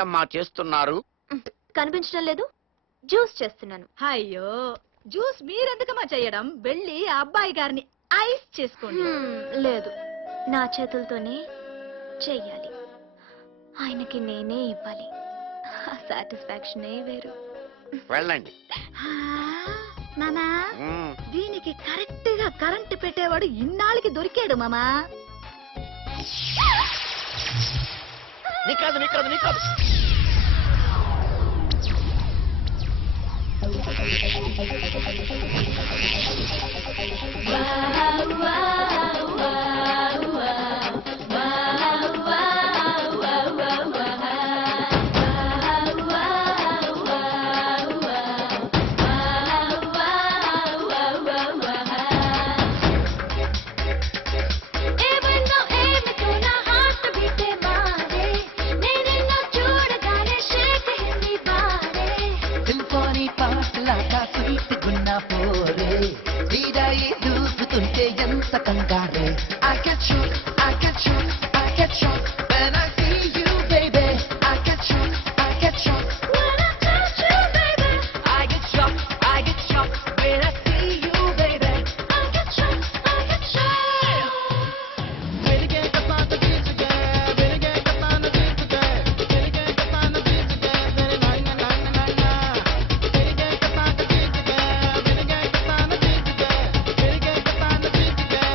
ఏంటమ్మా చేస్తున్నారు? కనిపించడం లేదు, జ్యూస్ చేస్తున్నాను. అయ్యో, జ్యూస్ మీరెందుకమ్మా చేయడం? వెళ్ళి ఆ అబ్బాయి గారిని ఐస్ చేసుకోండి. లేదు, నా చేతులతోనే చెయ్యాలి. ఆయనకి నేనే ఇవ్వాలి. ఆ సాటిస్ఫాక్షనే వేరు. వెళ్ళండి. మామా, దీనికి కరెక్ట్ గా కరెంట్ పెట్టేవాడు ఇన్నాళ్ళకి దొరికాడు మామా. నీకాదు నీకాదు నీకాదు. I get shook, I get shook, I get shook when I see you, baby. I get shook, I get shook when I touch you, baby. I get shook, I get shook when I see you, baby. I get shook, I get shook. Really get up on the beat again, really get up on the beat again, really get up on the beat again, really na na na na na. Really get up on the beat again, really get up on the beat again, really get up on the beat again.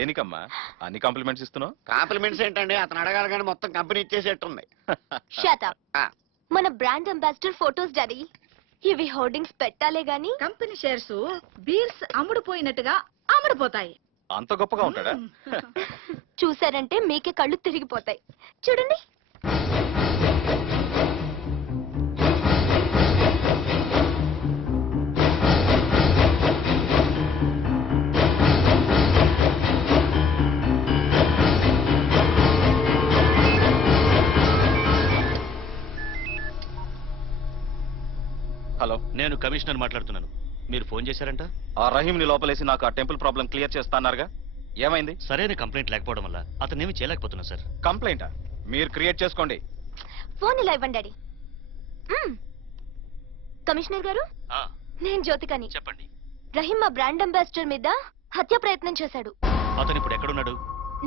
దేనికమ్మా అన్ని compliments ఇస్తున్నావు? Compliments ఏంటండి, అతను అడగాలి కానీ మొత్తం company ఇచ్చేసేట్టుంది. Shut up. ఆ. మన brand ambassador photos daddy. ఇవి హోర్డింగ్స్ పెట్టాలే గాని. కంపెనీ షేర్స్ బీర్స్ అమ్ముడుపోయినట్టుగా అమ్ముడుపోతాయి. అంత గొప్పగా ఉంటాడా? చూసారంటే మీకే కళ్ళు తిరిగిపోతాయి. చూడండి. హలో, నేను కమిషనర్ మాట్లాడుతున్నాను. మీరు ఫోన్ చేశారంట? ఆ రహీంని లోపలేసి నాకు ఆ టెంపుల్ ప్రాబ్లం క్లియర్ చేస్తాన్నారుగా, ఏమైంది? సరైన కంప్లైంట్ లేకపోవడం వల్ల అతనేమి చేయలేకపోతున్నా సార్. కంప్లైంటా? మీరు క్రియేట్ చేసుకోండి. ఫోన్ ఇలా ఇవ్వండి డాడీ. కమిషనర్ గారు, ఆ, నేను జ్యోతికని. చెప్పండి. రహీం మా బ్రాండ్ అంబాసిడర్ మీద హత్య ప్రయత్నం చేశాడు. అతను ఇప్పుడు ఎక్కడున్నాడు?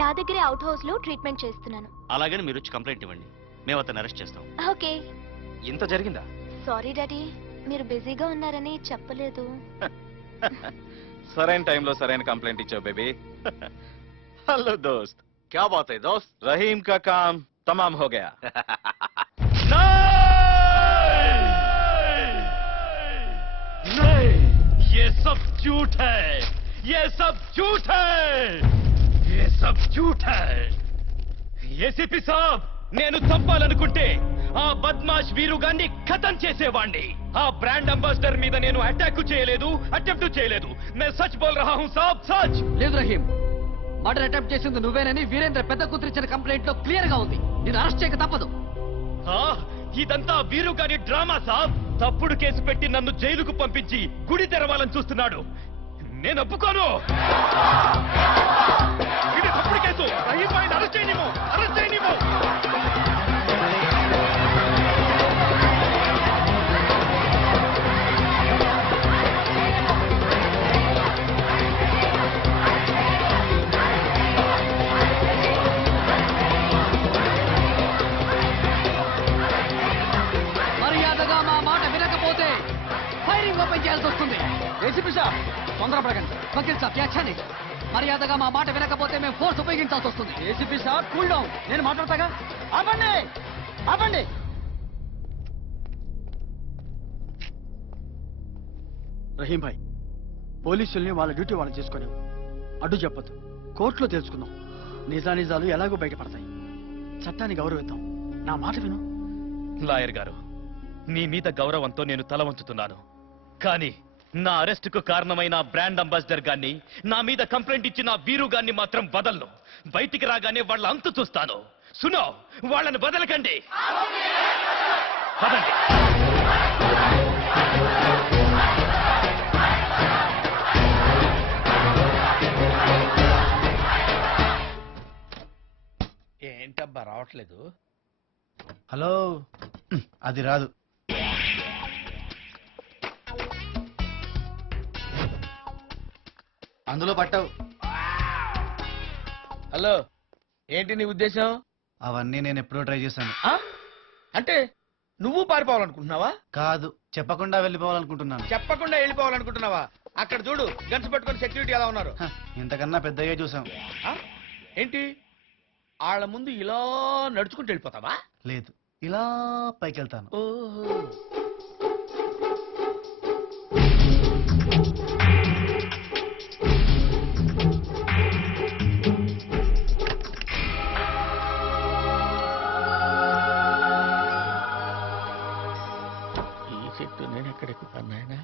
నా దగ్గరే అవుట్ హౌస్ లో ట్రీట్మెంట్ చేస్తున్నాను. అలాగని మీరు వచ్చి కంప్లైంట్ ఇవ్వండి, మేము అతను అరెస్ట్ చేస్తాం. ఓకే. ఇంత జరిగిందా? సారీ డాడీ, మీరు బిజీగా ఉన్నారని చెప్పలేదు. సరైన టైంలో సరైన కంప్లైంట్ ఇచ్చావు బేబీ. హలో దోస్త్. క్యా బాత్ హై దోస్త్? రహీం కా కామ్ తమామ్ హో గయా. नहीं, ये सब झूठ है, ये सब झूठ है, ये सब झूठ है. ఏసీపీ సాబ్, నేను చంపాలనుకుంటే ఆ బద్మాష్ వీరుగాన్ని ఖతం చేసేవాణ్ణి. ఆ బ్రాండ్ అంబాసిడర్ మీద నేను అటాక్ చేయలేదు, అటెంప్ట్ చేయలేదు. मैं सच बोल रहा हूं साहब, सच. లేదు రహీం, మర్డర్ అటెంప్ట్ చేసింది నువ్వేనని వీరేంద్ర పెద్ద కూతురు ఇచ్చిన కంప్లైంట్ లో క్లియర్ గా ఉంది. నేను అరెస్ట్ చేయక తప్పదు. ఇదంతా వీరుగాని డ్రామా సాబ్. తప్పుడు కేసు పెట్టి నన్ను జైలుకు పంపించి గుడి తెరవాలని చూస్తున్నాడు. నేను ఒప్పుకోను. ఇది తప్పుడు కేసు. రహీం ఆయన అరెస్ట్ చేయనివ్వు, అరెస్ట్ చేయనివ్వు. మర్యాదగా మా మాట వినకపోతే ఫైరింగ్ ఓపెన్ చేయాల్సి వస్తుంది. ఏసీపీ సార్ తొందరపడకండి. వకీల్ సార్ యాక్షని. మర్యాదగా మా మాట వినకపోతే మేము ఫోర్స్ ఉపయోగించాల్సి వస్తుంది. ఏసీపీ సార్ కూల్ డౌన్, నేను మాట్లాడతాగా. ఆపండి, ఆపండి. రహీం భాయ్, పోలీసుల్ని వాళ్ళ డ్యూటీ వాళ్ళు చేసుకుని అడ్డు చెప్పొద్దు. కోర్టులో తెలుసుకుందాం. నిజానిజాలు ఎలాగో బయటపడతాయి. చట్టాన్ని గౌరవిద్దాం. నా మాట విను. లాయర్ గారు, మీ మీద గౌరవంతో నేను తల వంచుతున్నాను. కానీ నా అరెస్టుకు కారణమైన బ్రాండ్ అంబాసిడర్ గాన్ని, నా మీద కంప్లైంట్ ఇచ్చిన వీరు గాన్ని మాత్రం వదలను. బయటికి రాగానే వాళ్ళ అంతు చూస్తాను. సునో, వాళ్ళని వదలకండి. పదండి. ఏంటబ్బా రావట్లేదు? హలో, అది రాదు. అందులో పట్టావు. హలో, ఏంటి నీ ఉద్దేశం? అవన్నీ నేను ఎప్పుడో ట్రై చేశాను. అంటే నువ్వు పారిపోవాలనుకుంటున్నావా? కాదు, చెప్పకుండా వెళ్ళిపోవాలనుకుంటున్నాను. చెప్పకుండా వెళ్ళిపోవాలనుకుంటున్నావా? అక్కడ చూడు, గన్స్ పట్టుకొని సెక్యూరిటీ ఎలా ఉన్నారు. ఇంతకన్నా పెద్దగా చూసాం. ఆ? ఏంటి వాళ్ళ ముందు ఇలా నడుచుకుంటూ వెళ్ళిపోతావా? లేదు, ఇలా పైకి వెళ్తాను. ఓహో. ఈ చెట్టు నేను ఎక్కడెక్కుతాను నాయనా?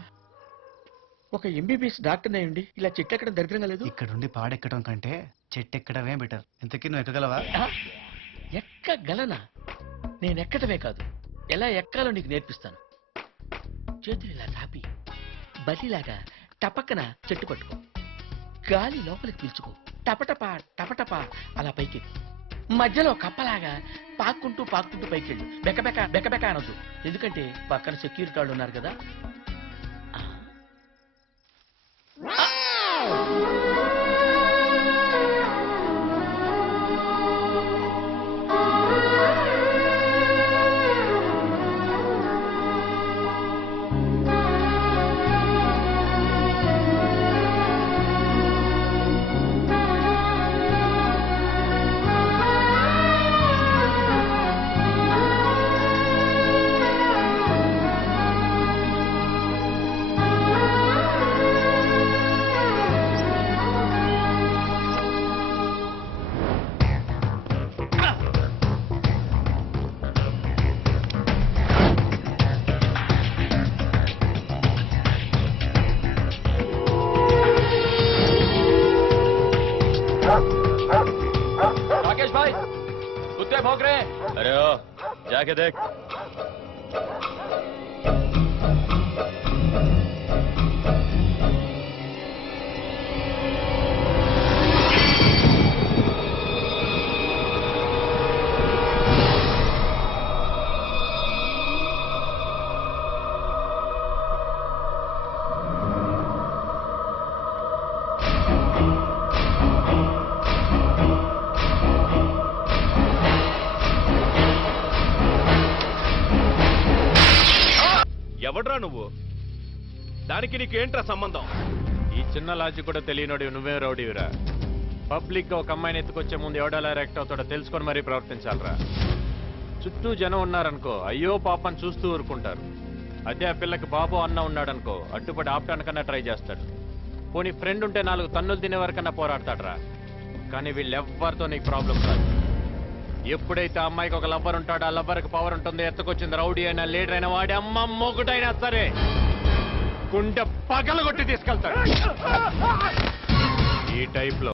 ఒక ఎంబీబీఎస్ డాక్టర్ అయ్యండి ఇలా చెట్టు ఎక్కడం దరిద్రంగా లేదు. ఇక్కడుండి పాడెక్కడం కంటే చెట్టు ఎక్కడమే బెటర్. ఇంతకీ నువ్వు ఎక్కగలవా? ఆ? ఎక్కగలనా? నేను ఎక్కడమే కాదు, ఎలా ఎక్కాలో నీకు నేర్పిస్తాను. చేతులు ఇలా చాపి బలిలాగా టపక్కన చెట్టు పట్టుకో, గాలి లోపలికి పీల్చుకో, టపటపా టపటపా అలా పైకి మధ్యలో కప్పలాగా పాక్కుంటూ పాక్కుంటూ పైకి వెళ్ళు. బెకబెక బెకబెక అనొద్దు, ఎందుకంటే పక్కన సెక్యూరిటీ వాళ్ళు ఉన్నారు కదా. ఆ. रोक रहे हैं। अरे ओ जाके देख। ఎవడ్రా నువ్వు? దానికి నీకేంట్రా సంబంధం? ఈ చిన్న లాజిక్ కూడా తెలియనోడి నువ్వే రౌడీవిరా. పబ్లిక్ గా ఒక అమ్మాయిని ఎత్తుకొచ్చే ముందు ఎవడలా రియాక్ట్ అవుతాడో తెలుసుకొని మరీ ప్రవర్తించాలరా. చుట్టూ జనం ఉన్నారనుకో అయ్యో పాపని చూస్తూ ఊరుకుంటారు. అదే ఆ పిల్లకి బాబు అన్న ఉన్నాడనుకో అడ్డుపడి ఆపటానికన్నా ట్రై చేస్తాడు. పోనీ ఫ్రెండ్ ఉంటే 4 తన్నులు తినే వరకన్నా పోరాడతాడరా. కానీ వీళ్ళెవ్వరితో నీకు ప్రాబ్లం కాదు. ఎప్పుడైతే ఆ అమ్మాయికి ఒక లవ్వర్ ఉంటాడో ఆ లవ్వర్కి పవర్ ఉంటుంది. ఎత్తుకొచ్చింది రౌడీ అయినా లీడర్ అయినా వాడి అమ్మ మొగుడైనా సరే గుండె పగలగొట్టి తీసుకెళ్తాడు. ఈ టైప్ లో